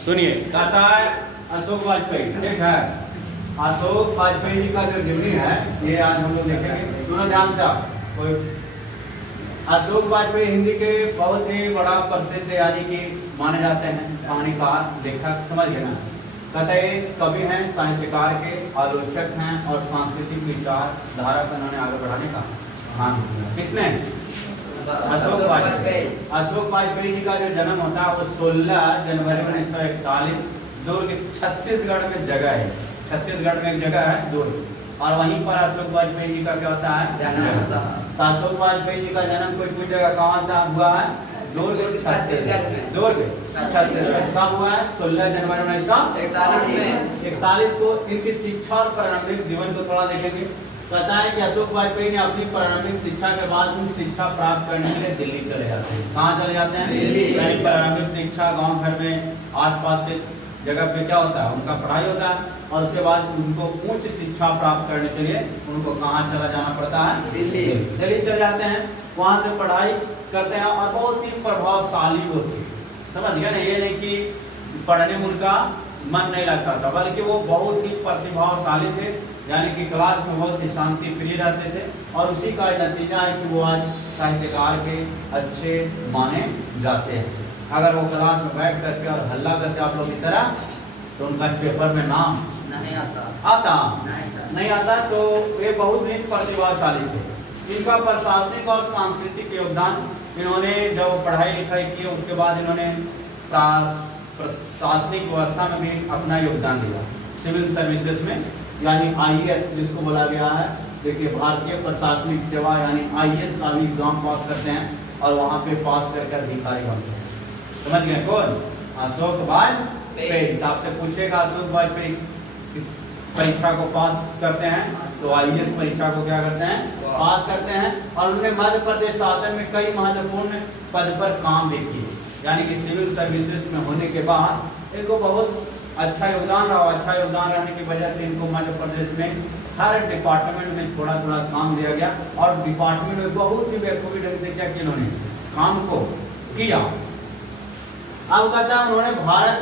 सुनिए, कहता है अशोक वाजपेयी, ठीक है। अशोक वाजपेयी जी का जो जीवनी है ये आज हम लोग देखेंगे। सुनो ध्यान से आप। कोई अशोक वाजपेयी हिंदी के बहुत ही बड़ा प्रसिद्ध यानी कि माने जाते हैं कहानीकार, लेखक, समझ गए ना। कहते हैं कवि हैं, साहित्यकार के आलोचक हैं और सांस्कृतिक विचारधारा को उन्होंने आगे बढ़ाने का काम किया। किसने? अशोक वाजपेयी। अशोक वाजपेयी जी का जो जन्म होता है वो 16 जनवरी 1941 दुर्ग, छत्तीसगढ़ में जगह है। छत्तीसगढ़ में एक जगह है दुर्ग, और वहीं पर अशोक वाजपेयी जी का क्या होता है जन्म। तो अशोक वाजपेयी जी का जन्म कोई जगह कहाँ था हुआ है? दुर्ग, छत्तीसगढ़ में। दुर्ग, छत्तीसगढ़ कब हुआ है? 16 जनवरी 1941 को। इनकी शिक्षा और प्रारंभिक जीवन को थोड़ा देखेंगे। कहता है कि अशोक वाजपेयी ने अपनी प्रारंभिक शिक्षा के बाद उन शिक्षा प्राप्त करने के लिए दिल्ली चले जाते हैं। कहाँ चले जाते हैं? दिल्ली। प्रारंभिक शिक्षा गांव घर में आसपास के जगह पे क्या होता है उनका पढ़ाई होता है, और उसके बाद उनको उच्च शिक्षा प्राप्त करने के लिए उनको कहाँ चला जाना पड़ता है? दिल्ली। दिल्ली चले जाते हैं, वहाँ से पढ़ाई करते हैं और बहुत ही प्रभावशाली होते हैं। समझ गया ना? ये नहीं कि पढ़ने में उनका मन नहीं लगता था, बल्कि वो बहुत ही प्रतिभाशाली थे, यानी कि क्लास में बहुत ही शांति प्रिय रहते थे। और उसी का नतीजा है कि वो आज साहित्यकार के अच्छे माने जाते हैं। अगर वो क्लास में बैठ करके और हल्ला करके आप लोग की तरह, तो उनका पेपर में नाम नहीं आता तो ये बहुत ही प्रतिभाशाली थे। इनका प्रशासनिक और सांस्कृतिक योगदान, इन्होंने जब पढ़ाई लिखाई की उसके बाद इन्होंने प्रशासनिक व्यवस्था में भी अपना योगदान दिया। सिविल सर्विसेज में, यानी आईएएस जिसको बोला गया है। देखिए, भारतीय प्रशासनिक सेवा यानी आईएएस का भी एग्जाम पास करते हैं और वहाँ पे पास करके अधिकारी बनते हैं। समझ गए कौन? अशोक वाजपेयी। आपसे पूछेगा अशोक वाजपेयी किस परीक्षा को पास करते हैं? तो आईएएस परीक्षा को क्या करते हैं? पास करते हैं। और उन्होंने मध्य प्रदेश शासन में कई महत्वपूर्ण पद पर काम भी किए, यानी कि सिविल सर्विसेज में होने के बाद इनको बहुत अच्छा योगदान रहा। अच्छा योगदान रहने की वजह से इनको मध्य प्रदेश में हर डिपार्टमेंट में थोड़ा थोड़ा काम दिया गया, और डिपार्टमेंट में बहुत ही बेखूबी ढंग से क्या किया इन्होंने काम को किया। अब कहता है उन्होंने भारत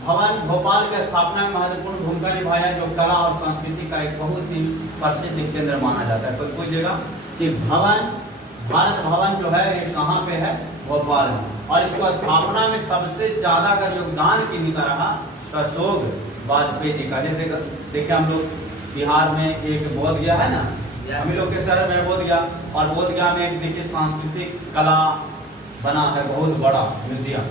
भवन भोपाल की स्थापना में महत्वपूर्ण भूमिका निभाया, जो कला और संस्कृति का एक बहुत ही प्रसिद्ध केंद्र माना जाता है। कोई जगह कि भवन, भारत भवन जो है ये कहाँ पे है? भोपाल में। और इसको स्थापना में सबसे ज्यादा अगर योगदान किन्हीं का रहा तो अशोक वाजपेयी जी का। जैसे देखिए, हम लोग बिहार में एक बोध गया है ना, हम लोग के शहर में बोध गया, और बोध गया में एक देखिए सांस्कृतिक कला बना है, बहुत बड़ा म्यूजियम,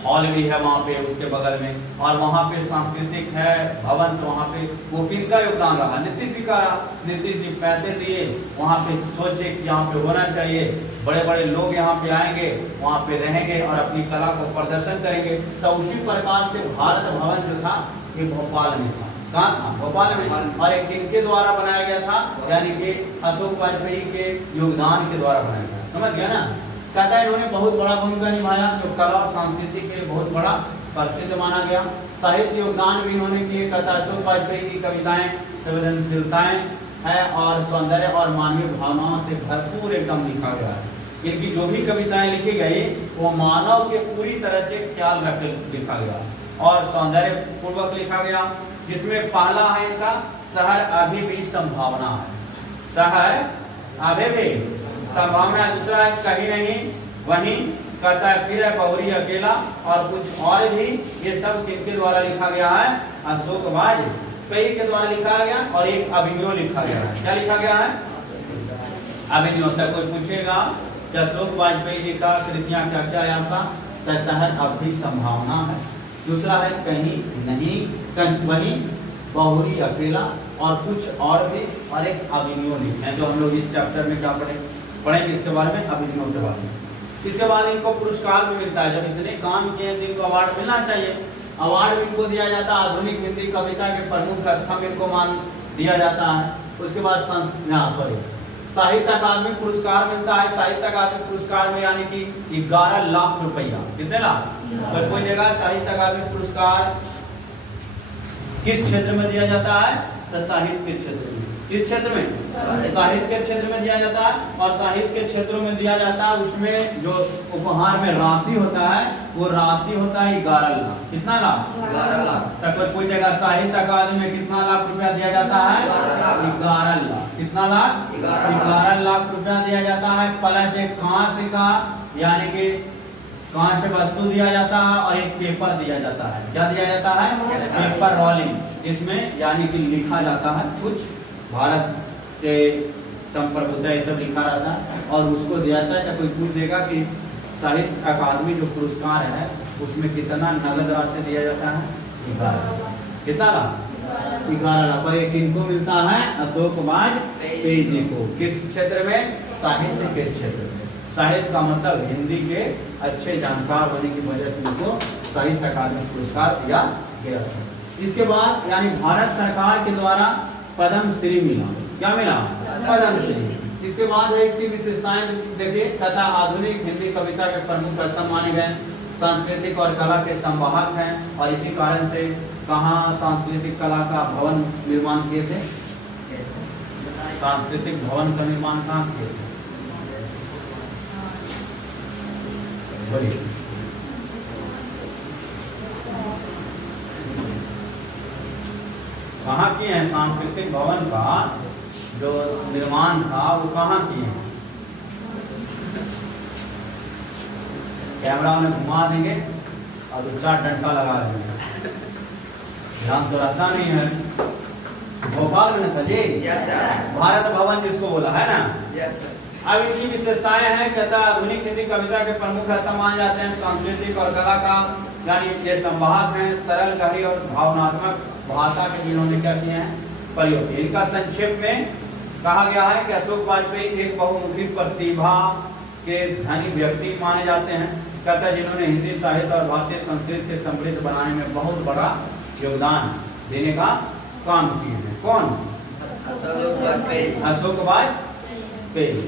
हॉल भी है वहाँ पे उसके बगल में, और वहाँ पे सांस्कृतिक है भवन। तो वहाँ पे वो किनका योगदान रहा? नीतीश जी का रहा। नीतीश जी पैसे दिए, वहाँ पे सोचे कि यहाँ पे होना चाहिए, बड़े बड़े लोग यहाँ पे आएंगे, वहाँ पे रहेंगे और अपनी कला को प्रदर्शन करेंगे। तो उसी प्रकार से भारत भवन जो था ये भोपाल में था। कहाँ था? भोपाल में। और एक किनके द्वारा बनाया गया था? यानी कि अशोक वाजपेयी के योगदान के द्वारा बनाया गया। समझ गया ना? कहता है इन्होंने बहुत बड़ा भूमिका निभाया, जो कला और संस्कृति के लिए बहुत बड़ा प्रसिद्ध माना गया। साहित्य योगदान भी इन्होंने किए। कहता है अशोक वाजपेयी की कविताएं संवेदनशीलताएं है और सौंदर्य और मानवीय भावनाओं से भरपूर एकदम लिखा गया है। इनकी जो भी कविताएं लिखी गई वो मानव के पूरी तरह से ख्याल रख लिखा गया और सौंदर्य पूर्वक लिखा गया। जिसमें पहला है इनका शहर अभी भी संभावना है। शहर अभी भी संभावना। दूसरा है कहीं नहीं वहीं। कहता है फिर है बहुरी अकेला, और कुछ और भी। ये सब किसके द्वारा लिखा गया है? अशोक वाजपेयी के द्वारा लिखा गया। और एक अभिनव लिखा गया है। क्या लिखा गया है? अभिनव। तक कोई पूछेगा कि अशोक वाजपेयी जी का कृतियां क्या क्या है आपका? तो शहर अभी संभावना है। दूसरा है कहीं नहीं वहीं, बहुरी अकेला, और कुछ और भी, और एक अभिनव लिखा है, जो हम लोग इस चैप्टर में क्या पढ़ेंगे इसके बारे में, अभिनव के बारे में। इसके बाद इनको पुरस्कार भी मिलता है। जब इतने काम किए तो इनको अवार्ड मिलना चाहिए। अवार्ड इनको दिया जाता है। आधुनिक हिंदी कविता के प्रमुख स्तंभ इनको मान दिया जाता है। उसके बाद साहित्य अकादमी पुरस्कार मिलता है। साहित्य अकादमी पुरस्कार में यानी कि 11 लाख रुपया। कितने लाख? तो कोई जगह साहित्य अकादमी पुरस्कार किस क्षेत्र में दिया जाता है? तो साहित्य के क्षेत्र में। किस क्षेत्र में? साहित्य के क्षेत्र में दिया जाता है। और साहित्य के क्षेत्रों में दिया जाता है, उसमें जो उपहार में राशि होता है वो राशि होता है 11 लाख। कितना लाख? 11 लाख। तक कोई जगह साहित्य अकादमी में कितना लाख रुपया दिया जाता है? 11 लाख। कितना लाख? 11 लाख रुपया दिया जाता है। प्लस एक कांस्य का यानी कि कांस्य वस्तु दिया जाता है और एक पेपर दिया जाता है। क्या दिया जाता है? पेपर रोलिंग, जिसमें यानी कि लिखा जाता है कुछ भारत के संप्रभुता ये सब लिखा रहता है और उसको दिया जाता है। जब कोई पूछ देगा कि साहित्य अकादमी जो पुरस्कार है उसमें कितना नगद राशि दिया जाता है? 11। कितना लाख? 11 लाख। और ये किनको मिलता है? अशोक वाजपेयी जी को। किस क्षेत्र में? साहित्य के क्षेत्र में। साहित्य का मतलब हिंदी के अच्छे जानकार होने की वजह से उनको साहित्य अकादमी पुरस्कार दिया गया था। इसके बाद यानी भारत सरकार के द्वारा पद्म श्री मिला। क्या मिला? पद्म श्री। इसके बाद है इसकी विशेषताएं देखिए। तथा आधुनिक हिंदी कविता के प्रमुख स्तंभ माने गए, सांस्कृतिक और कला के संवाहक हैं। और इसी कारण से कहाँ सांस्कृतिक कला का भवन निर्माण किए थे? सांस्कृतिक भवन का निर्माण कहाँ किए थे? बोलिए। कहाँ किए हैं? सांस्कृतिक भवन का जो निर्माण था वो कहाँ किए हैं? कैमरा में घुमा देंगे और 2-4 डंडा लगा देंगे। ध्यान तो रखना नहीं है। भोपाल में था जी। भारत भवन जिसको बोला है ना। अब इनकी विशेषताएं हैं। कहता आधुनिक हिंदी कविता के प्रमुख स्तंभ माने जाते हैं। सांस्कृतिक और कला का यानी ये संवाहक हैं। सरल, गहरी और भावनात्मक भाषा के जिन्होंने क्या किए हैं? प्रयोग किए। इनका संक्षेप में कहा गया है कि अशोक वाजपेयी एक बहुमुखी प्रतिभा के धनी व्यक्ति माने जाते हैं। कहता जिन्होंने हिंदी साहित्य और भारतीय संस्कृति के समृद्ध बनाने में बहुत बड़ा योगदान देने का काम किए हैं। कौन? अशोक वाजपेयी।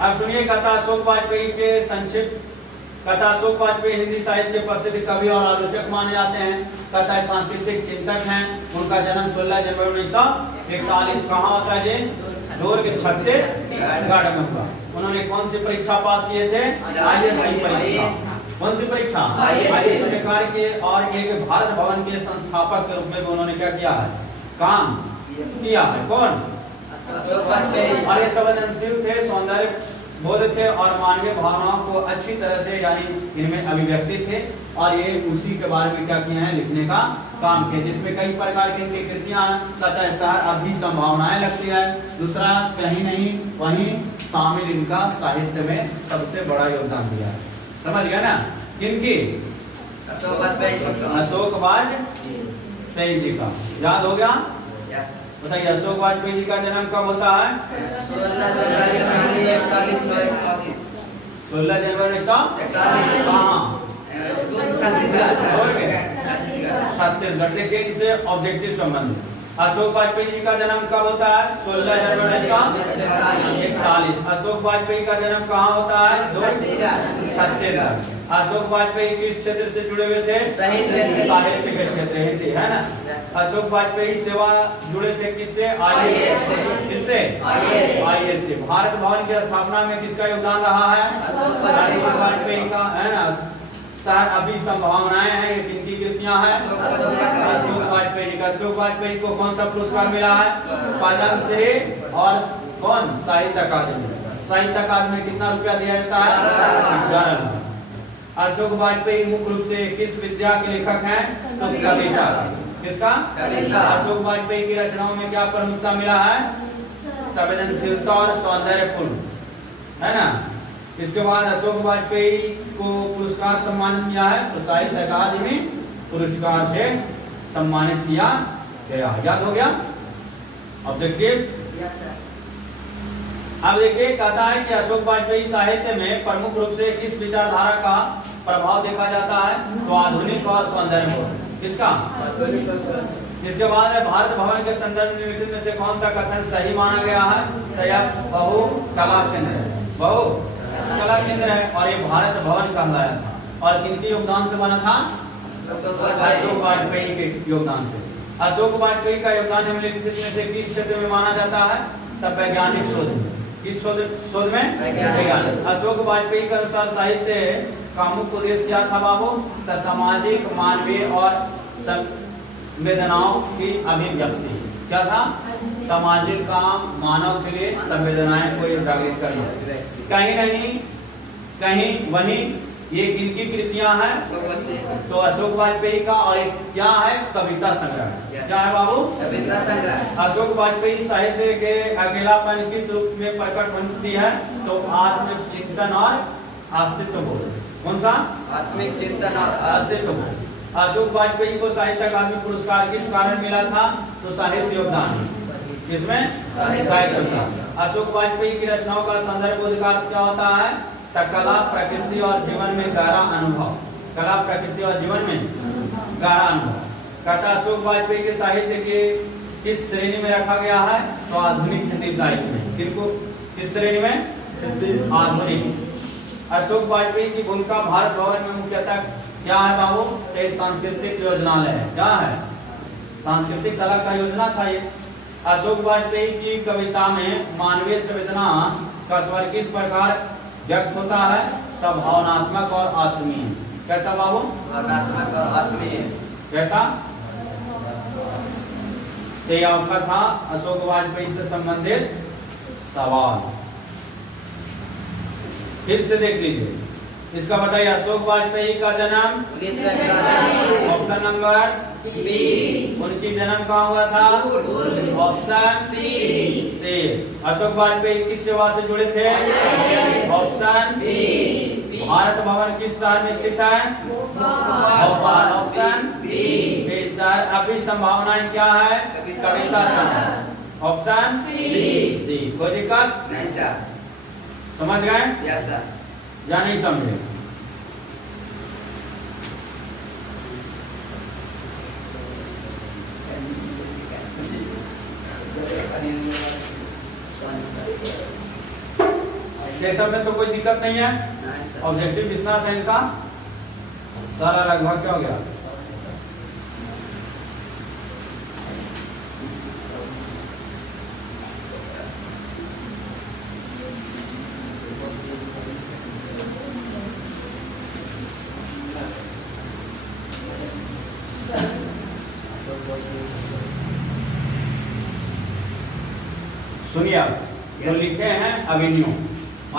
अब सुनिए कथा अशोक वाजपेयी के संक्षिप्त। कथा अशोक वाजपेयी हिंदी साहित्य के प्रसिद्ध कवि और आलोचक माने जाते हैं। कथा सांस्कृतिक चिंतक हैं। उनका जन्म 16 जनवरी 1941 कहाँ होता है जी? दुर्ग छत्तीसगढ़ में हुआ। उन्होंने कौन सी परीक्षा पास किए थे? IAS की परीक्षा। कौन सी परीक्षा? IAS अधिकारी के। और एक भारत भवन के संस्थापक के रूप में उन्होंने क्या किया है? काम किया है। कौन? और ये संवेदनशील थे, सौंदर्य बोध थे और मानवीय भावनाओं को अच्छी तरह से यानी इनमें अभिव्यक्ति थे। और ये उसी के बारे में क्या किया है? लिखने का काम किया, जिसमें कई प्रकार की इनकी कृतियां तथा अभी संभावनाएं लगती है। दूसरा कहीं नहीं वहीं शामिल इनका साहित्य में सबसे बड़ा योगदान दिया है। समझ गया ना? किनकी? अशोक वाजपेयी जी का। याद हो गया? बताइए अशोक वाजपेयी जी का जन्म कब होता है? 16 जनवरी 1941। कहाँ? छत्तीसगढ़। देखिए इनसे ऑब्जेक्टिव संबंध। अशोक वाजपेयी जी का जन्म कब होता है? 16 जनवरी 1941। अशोक वाजपेयी का जन्म कहाँ होता है? छत्तीसगढ़। अशोक वाजपेयी किस क्षेत्र से जुड़े हुए थे? साहित्य के क्षेत्र, हिंदी है ना। अशोक वाजपेयी सेवा जुड़े थे किससे? IAS से। किससे? IAS से। भारत भवन की स्थापना में किसका योगदान रहा है? अशोक वाजपेयी का, है ना। अभी संभावनाएं हैं, ये किनकी कृतियां हैं? अशोक वाजपेयी का। अशोक वाजपेयी को कौन सा पुरस्कार मिला है? पद्म श्री। और कौन? साहित्य अकादमी। साहित्य अकादमी में कितना रुपया दिया जाता है? 11 लाख। अशोक वाजपेयी मुख्य रूप से किस विद्या के लेखक हैं? तो कविता। किसका? अशोक वाजपेयी की रचनाओं में क्या प्रमुखता मिला है? संवेदनशीलता और सौंदर्यपूर्ण, है ना। इसके बाद अशोक वाजपेयी को पुरस्कार सम्मानित किया है तो साहित्य अकादमी पुरस्कार से सम्मानित किया गया। याद हो गया? ऑब्जेक्टिव। अब देखिए कहता है कि अशोक वाजपेयी साहित्य में प्रमुख रूप से किस विचारधारा का प्रभाव देखा जाता है? तो आधुनिक और सौंदर्यपूर्ण। किसका? इसके बाद है भारत भवन के संदर्भ निम्नलिखित में से कौन सा कथन सही माना गया है? तो यह बहु कला केंद्र है। बहु कला केंद्र है और ये भारत भवन कहलाया था। और किनके योगदान से बना था? अशोक वाजपेयी के योगदान से। अशोक वाजपेयी का योगदान निम्नलिखित में से किस क्षेत्र में माना जाता है? तब वैज्ञानिक शोध में। किस शोध में? वैज्ञानिक। अशोक वाजपेयी के अनुसार साहित्य का मुख्य उद्देश्य क्या था बाबू? तो सामाजिक, मानवीय और संवेदनाओं की अभिव्यक्ति। क्या था? सामाजिक काम, मानव के लिए संवेदनाएं को जागृत करना। कहीं वहीं ये किनकी कृतियां हैं? तो अशोक वाजपेयी का। और एक क्या है? कविता संग्रह। क्या है बाबू? कविता संग्रह। अशोक वाजपेयी साहित्य के अकेलापन किस रूप में प्रकट होती है? तो आत्मचिंतन और अस्तित्व बोध। कौन सा? आत्मिक चिंतन और अस्तित्व बोध। अशोक वाजपेयी को साहित्य अकादमी पुरस्कार किस कारण मिला था? तो साहित्य योगदान। किसमें? साहित्य योगदान। अशोक वाजपेयी की रचनाओं का संदर्भ बोधकार क्या होता है? कला, प्रकृति और जीवन में गहरा अनुभव। कला, प्रकृति और जीवन में गहरा अनुभव। कहता अशोक वाजपेयी के साहित्य के किस श्रेणी में रखा गया है? तो आधुनिक हिंदी साहित्य में। किनको किस श्रेणी में? आधुनिक। अशोक वाजपेयी की भूमिका भारत भवन में मुख्यतः क्या है बाबू? एक सांस्कृतिक योजनालय है। क्या है? सांस्कृतिक कला का योजना था ये। अशोक वाजपेयी की कविता में मानवीय संवेदना का स्वर किस प्रकार व्यक्त होता है? तब भावनात्मक और आत्मीय। कैसा बाबू? भावनात्मक और आत्मीय। कैसा? ये आपका था अशोक वाजपेयी से संबंधित सवाल। फिर से देख लीजिए, इसका बताइए। अशोक वाजपेयी का जन्म 1991। Option number B. उनकी जन्म कहाँ हुआ था? Option C. अशोक वाजपेयी किस सेवा से जुड़े थे? Option B. भारत भवन किस शहर में स्थित है? भोपाल। Option B. सर अभी संभावनाएं क्या है? कविता संग्रह। Option C. कोई दिक्कत नहीं सर? समझ गए? Yes sir. या नहीं समझे? ये सब में तो कोई दिक्कत नहीं है। ऑब्जेक्टिव कितना था इनका? सारा लगभग क्या हो गया? सुनिए, जो लिखे हैं अभिनव,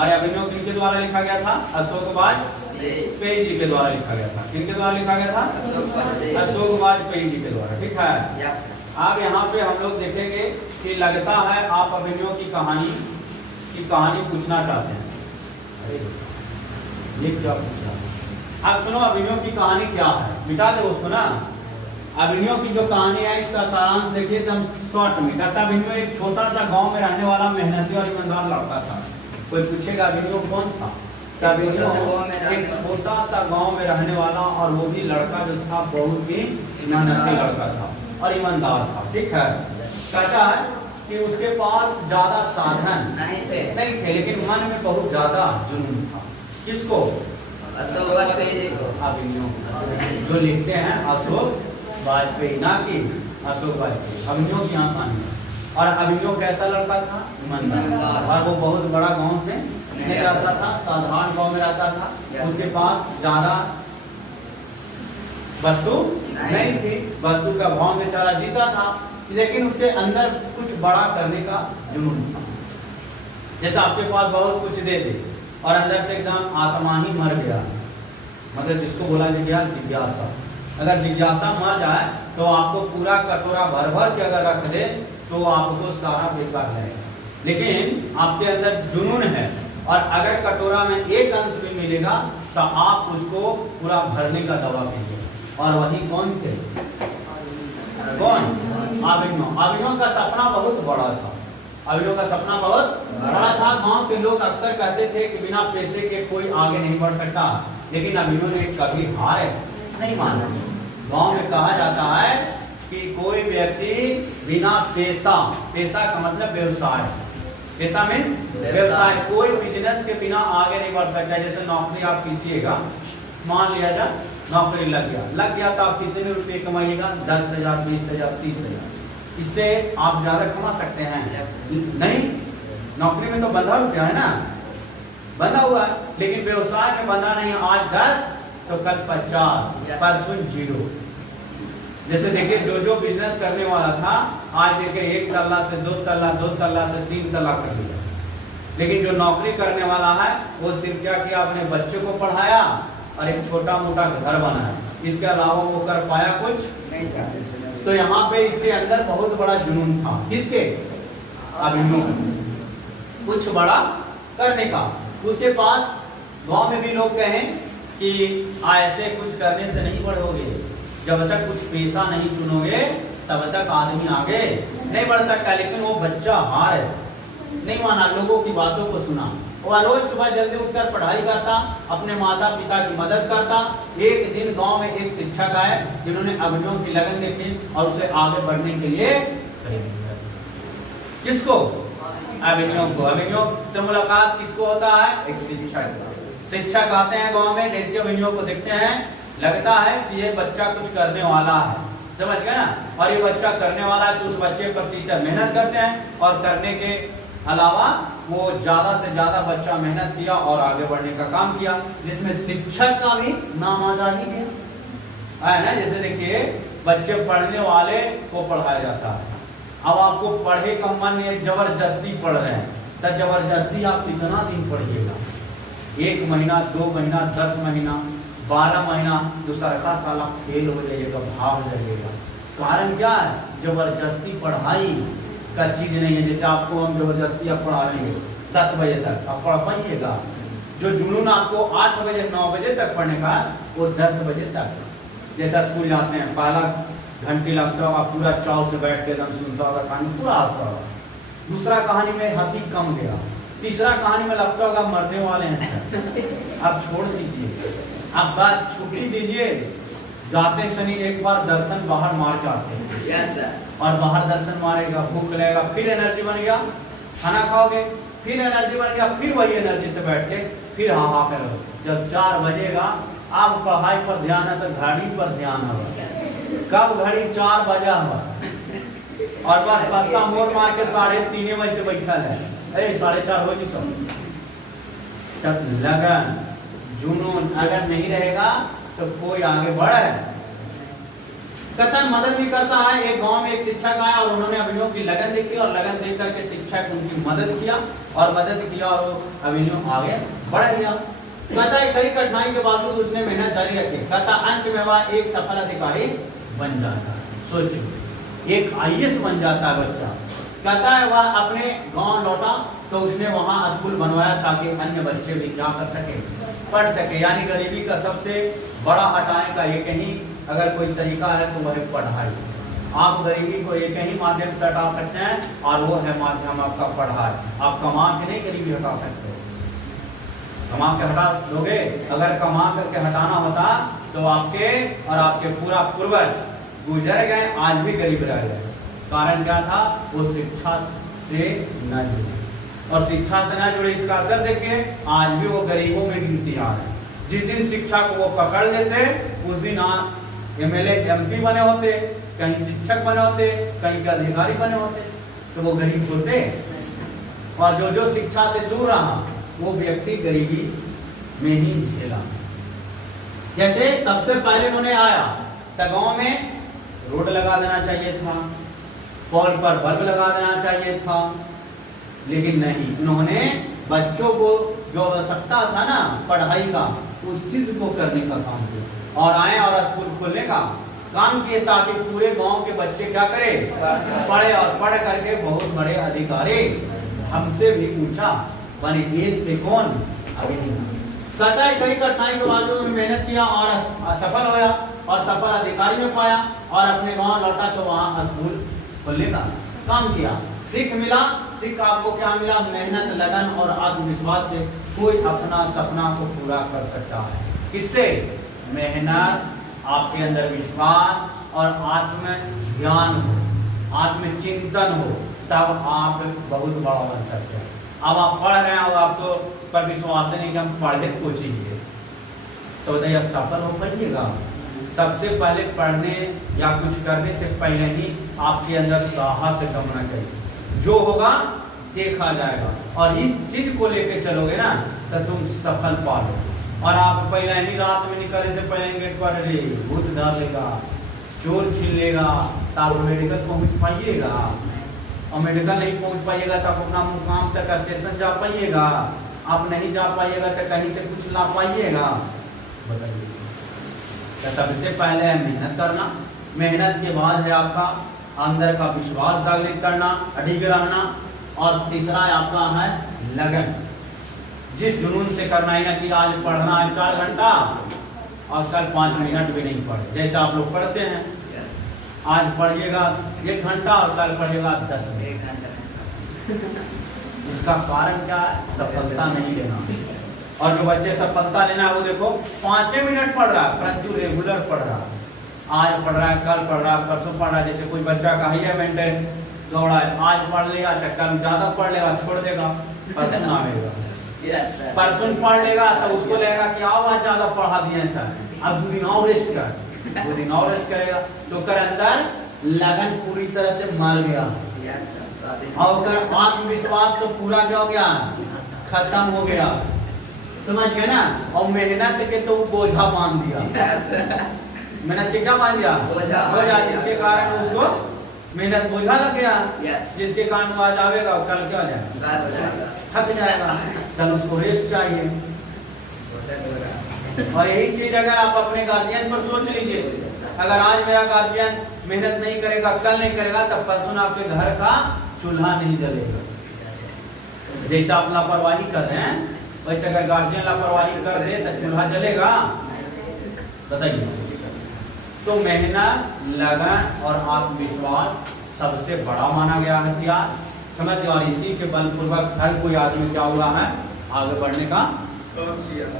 और अभिनव किनके द्वारा लिखा गया था? अशोक वाजपेयी जी के द्वारा लिखा गया था। किनके द्वारा लिखा गया था? अशोक वाजपेयी जी के द्वारा। ठीक है। अब यहाँ पे हम लोग देखेंगे कि लगता है आप अभिनव की कहानी पूछना चाहते हैं। ये क्या पूछा? अब सुनो, अभिनव की कहानी क्या है? मिटा दो उसको ना। अभिनव की जो कहानी है इसका सारांश देखिए एकदम शॉर्ट में। कहता अभिनव एक छोटा सा गांव में रहने वाला मेहनती और ईमानदार लड़का था। कोई पूछेगा अभिनव कौन था? एक छोटा सा गांव में रहने वाला, और वो भी लड़का जो था बहुत ही मेहनती लड़का था और ईमानदार था। ठीक है। कहता है कि उसके पास ज्यादा साधन नहीं थे, लेकिन मन में बहुत ज्यादा जुनून था। किसको? अशोक वाजपेयी को। अभिनव जो लिखते हैं अशोक वाजपेयी, ना कि अशोक वाजपेयी। अभिनव की यहाँ कहानी है। और अभिनव कैसा लड़का था? ईमानदार। और वो बहुत बड़ा गांव में नहीं रहता था, साधारण गांव में रहता था। उसके पास ज्यादा वस्तु नहीं थी, वस्तु का भाव बेचारा जीता था, लेकिन उसके अंदर कुछ बड़ा करने का जुनून था। जैसे आपके पास बहुत कुछ दे दे और अंदर से एकदम आत्मा ही मर गया, मतलब जिसको बोला गया जिज्ञासा। अगर जिज्ञासा मर जाए तो आपको पूरा कटोरा भर भर के अगर रख दे तो आपको सारा बेकार लगेगा। लेकिन आपके अंदर जुनून है, और अगर कटोरा में एक अंश भी मिलेगा तो आप उसको पूरा भरने का दावा कीजिए। और वही कौन थे? कौन? अभिनव। अभिनव का सपना बहुत बड़ा था। अभिनव का सपना बहुत बड़ा था। गांव के लोग अक्सर कहते थे कि बिना पैसे के कोई आगे नहीं बढ़ सकता, लेकिन अभिनव ने कभी हार नहीं माना। गांव में कहा जाता है कि कोई व्यक्ति बिना पैसा का मतलब व्यवसाय, पैसा में व्यवसाय, कोई बिजनेस के बिना आगे नहीं बढ़ सकता। जैसे नौकरी आप कीजिएगा, मान लिया जाए नौकरी लग गया तो आप कितने रुपए कमाइएगा? 10,000, 20,000, 30,000। इससे आप ज्यादा कमा सकते हैं? नहीं। नौकरी में तो बंधा रुपया है ना, बंधा हुआ है, लेकिन व्यवसाय में बंधा नहीं। आज 10 तो कल 50, परसों 0। जैसे देखिए जो बिजनेस करने वाला था, आज देखिए 1 तल्ला से 2 तल्ला, 2 तल्ला से 3 तल्ला कर लिया। लेकिन जो नौकरी करने वाला है वो सिर्फ क्या किया? अपने बच्चे को पढ़ाया और एक छोटा मोटा घर बनाया, इसके अलावा वो कर पाया कुछ नहीं। तो यहाँ पे इसके अंदर बहुत बड़ा जुनून था, किसके? अभिनव, कुछ बड़ा करने का। उसके पास गांव में भी लोग कहें कि ऐसे कुछ करने से नहीं बढ़ोगे, जब तक कुछ पेशा नहीं चुनोगे तब तक आदमी आगे नहीं बढ़ सकता। लेकिन वो बच्चा हार नहीं माना, लोगों की बातों को सुना। वह रोज सुबह जल्दी उठकर पढ़ाई करता, अपने माता पिता की मदद करता। एक दिन गांव में एक शिक्षक आए जिन्होंने अभिनव की लगन देखी और उसे आगे बढ़ने के लिए किसको? अभिनव को। अभिनव से मुलाकात किसको होता है? एक शिक्षक आते हैं गांव में, जैसे अभिनव को देखते हैं लगता है कि ये बच्चा कुछ करने वाला है, समझ गए ना। और ये बच्चा करने वाला है तो उस बच्चे पर टीचर मेहनत करते हैं और करने के अलावा वो ज्यादा से ज्यादा बच्चा मेहनत किया और आगे बढ़ने का काम किया, जिसमें शिक्षक का भी नाम आ जाही है ना। जैसे देखिए बच्चे पढ़ने वाले को पढ़ाया जाता है। अब आपको पढ़े का मन है, जबरदस्ती पढ़ रहे हैं, तो जबरदस्ती आप कितना दिन पढ़िएगा? 1 महीना, 2 महीना, 10 महीना, 12 महीना, दूसरा का साला फेल हो जाइएगा, भाग जाइएगा। कारण क्या है? जबरदस्ती पढ़ाई का चीज नहीं है। जैसे आपको हम जबरदस्ती आप पढ़ा लेंगे 10 बजे तक, आप पढ़ पाइएगा? जो जुनून आपको 8 बजे 9 बजे तक पढ़ने का, वो 10 बजे तक। जैसा स्कूल जाते हैं, पहला घंटी लगता होगा, पूरा चाव से बैठ के एकदम सुनता होगा, कहानी पूरा हंसता होगा। दूसरा कहानी में हंसी कम गया, तीसरा कहानी में लगता होगा मरने वाले हैं। अब छोड़ दीजिए, अब बस छुट्टी दीजिए। जाते शनि एक बार दर्शन बाहर मार के आते हैं और बाहर दर्शन मारेगा, भूख लगेगा, फिर एनर्जी बन गया, खाना खाओगे, फिर एनर्जी बन गया, फिर वही एनर्जी से बैठ के फिर हा करो। जब 4 बजेगा अब पढ़ाई पर ध्यान है, सब घड़ी पर ध्यान होगा। कब घड़ी 4 बजा हुआ और बस बसका मोड़ मार के 3:30 बजे से बैठा है, अरे 4:30 हो तो तब लगन जुनून अगर नहीं रहेगा तो कोई आगे बढ़े। कहता मदद भी करता है। एक गांव में एक शिक्षक आया और उन्होंने अभिनव की लगन देखी और लगन देख करके शिक्षक उनकी मदद किया और अभिनव आगे बढ़ गया। कहता है कई कठिनाई के बावजूद उसने मेहनत जारी रखी। कहता अंत में वह एक सफल अधिकारी बन जाता है। सोचो, एक IAS बन जाता है बच्चा। कहता है वह अपने गांव लौटा तो उसने वहां स्कूल बनवाया ताकि अन्य बच्चे भी क्या कर सके, पढ़ सके। यानी गरीबी का सबसे बड़ा हटाने का एक ही अगर कोई तरीका है तो वह है पढ़ाई। आप गरीबी को एक ही माध्यम से हटा सकते हैं और वो है माध्यम आपका पढ़ाई। आप कमा के नहीं गरीबी हटा सकते, कमा के हटा दोगे। अगर कमा करके हटाना होता तो आपके और आपके पूरा पूर्वज गुजर गए, आज भी गरीब रह गए। कारण क्या था? वो शिक्षा से न जुड़े, और शिक्षा से न जुड़े इसका असर देखिए आज भी वो गरीबों में गिनती आ रहे हैं। जिस दिन शिक्षा को वो पकड़ लेते उस दिन MLA MP बने होते, कहीं शिक्षक बने होते, कहीं के अधिकारी बने होते, तो वो गरीब होते। और जो शिक्षा से दूर रहा वो व्यक्ति गरीबी में ही झेला। जैसे सबसे पहले उन्होंने आया तो गांव में रोड लगा देना चाहिए था, पोल पर बल्ब लगा देना चाहिए था, लेकिन नहीं, उन्होंने बच्चों को जो आवश्यकता था ना पढ़ाई का, उस चीज को करने का काम किया और आए और स्कूल खोलने का काम किए ताकि पूरे गांव के बच्चे क्या करें, पढ़े और पढ़ करके बहुत बड़े अधिकारी हमसे भी ऊंचा बने। एक थे कौन? अभी नहीं। कहता है कई कठिनाई के बाद उन्होंने मेहनत किया और सफल होया और सफल अधिकारी में पाया और अपने गांव लौटा तो वहां स्कूल खोलने का काम किया। सीख मिला। सीख आपको क्या मिला? मेहनत, लगन और आत्मविश्वास से कोई अपना सपना को पूरा कर सकता है। किससे? मेहनत, आपके अंदर विश्वास और आत्म ज्ञान हो, आत्मचिंतन हो, तब आप बहुत बड़ा बन सकते हैं। अब आप पढ़ रहे हैं और आप तो पर विश्वास नहीं कि हम पढ़े तो चीज़ तो बताइए आप सफल हो पाइएगा? सबसे पहले पढ़ने या कुछ करने से पहले ही आपके अंदर साहस होना चाहिए। जो होगा देखा जाएगा, और इस चीज को लेके चलोगे ना तो तुम सफल पाओगे। और आप पहले ही रात में निकलने से पहले गेट पर अरे भूत धर लेगा, चोर छीन लेगा, तो आप मेडिकल पहुंच पाइएगा? और मेडिकल नहीं पहुंच पाइएगा तो आप अपना मुकाम तक स्टेशन जा पाइएगा? आप नहीं जा पाइएगा तो कहीं से कुछ ला पाइएगा? बताइए। तो सबसे पहले है मेहनत करना, मेहनत के बाद है आपका अंदर का विश्वास जागृत करना, अडिग रहना, और तीसरा है आपका है लगन। जिस जुनून से करना है ना कि आज पढ़ना है 4 घंटा और कल 5 मिनट भी नहीं पढ़े, जैसे आप लोग पढ़ते हैं। आज पढ़िएगा 1 घंटा और कल पढ़िएगा 10 मिनट। इसका कारण क्या है? सफलता नहीं लेना। और जो बच्चे सफलता लेना है वो देखो 5 मिनट पढ़ रहा है परंतु रेगुलर पढ़ रहा है। आज पढ़ रहा है, कल पढ़ रहा है, परसों पढ़ रहा है। जैसे कोई बच्चा का हाई मेंटेन दौड़ा है, आज पढ़ लेगा तो कल ज्यादा पढ़ लेगा, छोड़ देगा, परसों आएगा। परसों पढ़ लेगा तो उसको लगेगा कि आओ आज ज्यादा पढ़ा दिए सर, अब 2 दिन और रेस्ट कर, 2 दिन और रेस्ट करेगा तो कर अंदर लगन पूरी तरह से मर गया। और कर आत्मविश्वास तो पूरा क्या हो गया? खत्म हो गया। समझ गए ना? और मेहनत के तो बोझा बांध दिया। मेहनत के क्या बांध दिया? बोझा, जिसके कारण उसको मेहनत बोझा लग गया, जिसके कारण वो आज आवेगा और कल क्या हो जाएगा? थक जाएगा, कल उसको रेस्ट चाहिए। और यही चीज अगर आप अपने गार्जियन पर सोच लीजिए, अगर आज मेरा गार्जियन मेहनत नहीं करेगा, कल नहीं करेगा, तब परसों आपके घर का चूल्हा नहीं जलेगा। जैसे आप लापरवाही कर रहे हैं वैसे अगर गार्जियन लापरवाही कर दे तो चूल्हा जलेगा? बताइए। तो मेहनत, लगन और आत्मविश्वास सबसे बड़ा माना गया हथियार। समझिए, और इसी के बलपूर्वक हर कोई आदमी क्या हुआ है? आगे बढ़ने का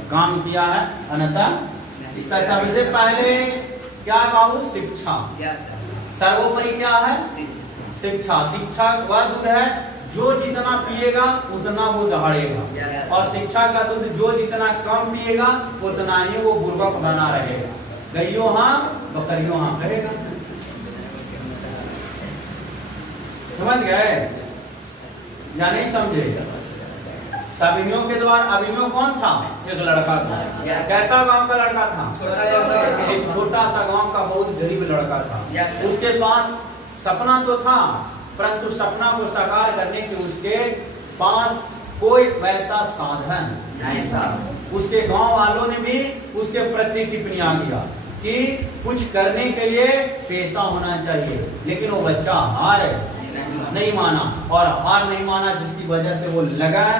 काम किया है। अन्यथा सबसे पहले क्या है बाबू? शिक्षा। सर्वोपरि क्या है? शिक्षा। शिक्षा वह दूध है जो जितना पिएगा उतना वो दहाड़ेगा, और शिक्षा का दूध जो जितना कम पिएगा उतना ही वो बुर्बक बना रहेगा। गइयो हाँ बकरियों हाँ करेगा। समझ गए या नहीं समझे? अभिनयों के द्वारा, अभिनव कौन था? एक लड़का था। कैसा गांव का लड़का था? एक छोटा सा गांव का बहुत गरीब लड़का था। उसके पास सपना तो था परंतु सपना को साकार करने के उसके पास कोई वैसा साधन नहीं था। उसके गांव वालों ने भी उसके प्रति टिप्पणियां किया कि कुछ करने के लिए पैसा होना चाहिए, लेकिन वो बच्चा हार नहीं माना, और हार नहीं माना जिसकी वजह से वो लगन,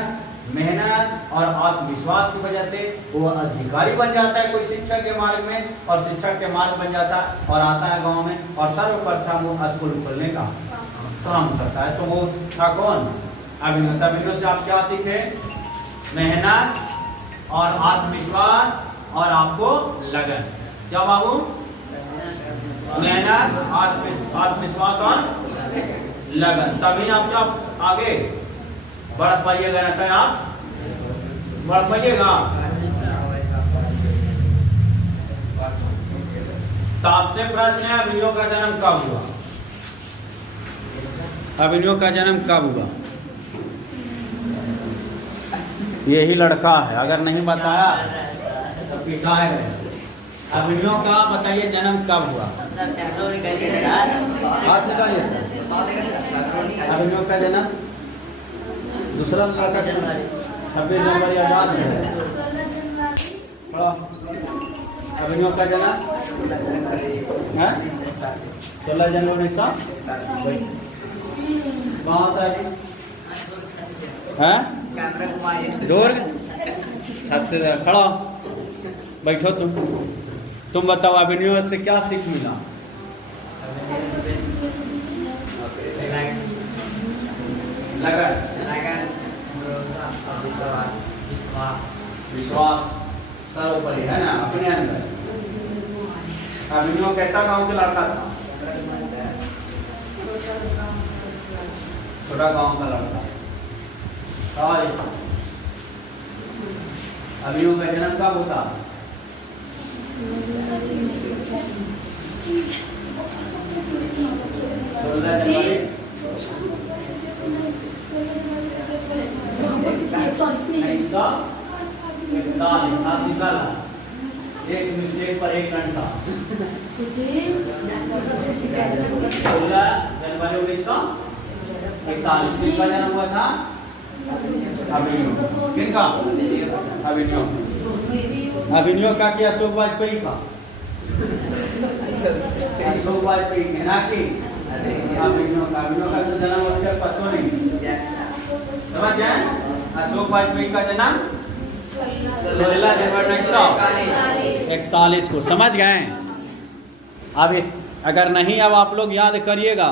मेहनत और आत्मविश्वास की वजह से वो अधिकारी बन जाता है कोई शिक्षक के मार्ग में, और शिक्षक के मार्ग बन जाता है और आता है गांव में और सर्वप्रथम वो स्कूल खोलने का काम करता है। तो वो था कौन? अभिनव। अभिनव से आप क्या सीखे? मेहनत और आत्मविश्वास और आपको लगन। क्या बाबू? मेहनत, आत्मविश्वास और लगन, तभी आप जब आगे बढ़ पाइएगा। रहता है आप बढ़ पाइएगा। तो आपसे प्रश्न है, अभिनव का जन्म कब हुआ? अभिनव का जन्म कब हुआ? यही लड़का है, अगर नहीं बताया तो पिटाएगा। अभिनव का बताइए जन्म कब हुआ? बात बताइए सर। अभिनव का जन्म दूसरा लड़का 26 जनवरी आजाद है। अभिनव का जन्म 16 जनवरी 1900 कहाँ होता है? दुर्ग। छत्तीसगढ़। खड़ा बैठो तुम बताओ अभिनव से क्या सीख मिला? विश्वास सर्वोपरि है ना अपने अंदर। अभिनव कैसा गांव के लड़का था? छोटा गांव का लड़का। अभिनव का जन्म कब होता? एक मिस्टेक पर 1 घंटा। 16 जनवरी 1941 किनका जन्म हुआ था? किनका? अभिनव का कि अशोक वाजपेयी का? अशोक वाजपेयी के ना कि अभिनव का तो जन्म उसका पता नहीं, समझ गए? अशोक वाजपेयी का जन्म 16 जनवरी 1941 को, समझ गए? अब अगर नहीं अब आप लोग याद करिएगा